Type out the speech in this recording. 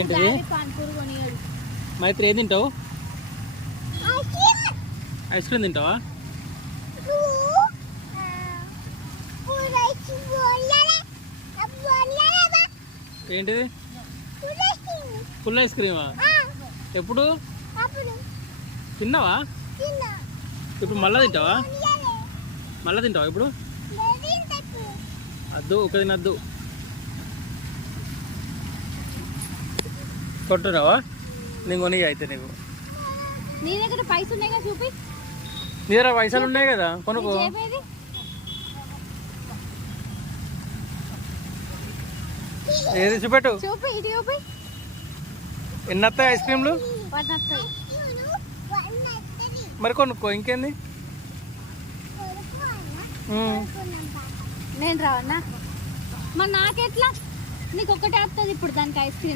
ఏంటిది మైత్రి ఏం తింటావు? ఐస్ క్రీమ్ తింటావా? ఏంటిది? ఫుల్ ఐస్ క్రీమా? ఎప్పుడు తిన్నావా? ఇప్పుడు మళ్ళా తింటావా? మళ్ళా తింటావా ఇప్పుడు? అద్దు ఒక తినద్దు. కొట్టున్నావా? నేను కొని అయితే నీకు నీ దగ్గర పైసలు ఉన్నాయి కదా చూపి. నీ దగ్గర పైసలు ఉన్నాయి కదా కొనుక్కో. ఏది చూపెట్టు. చూపి ఇది చూపి. ఎన్ని వస్తాయి ఐస్ క్రీమ్లు? మరి కొనుక్కో ఇంకేంది. నేను రావన్నా మరి నాకెట్లా? నీకు ఒకటే వస్తుంది ఇప్పుడు దానికి ఐస్ క్రీమ్.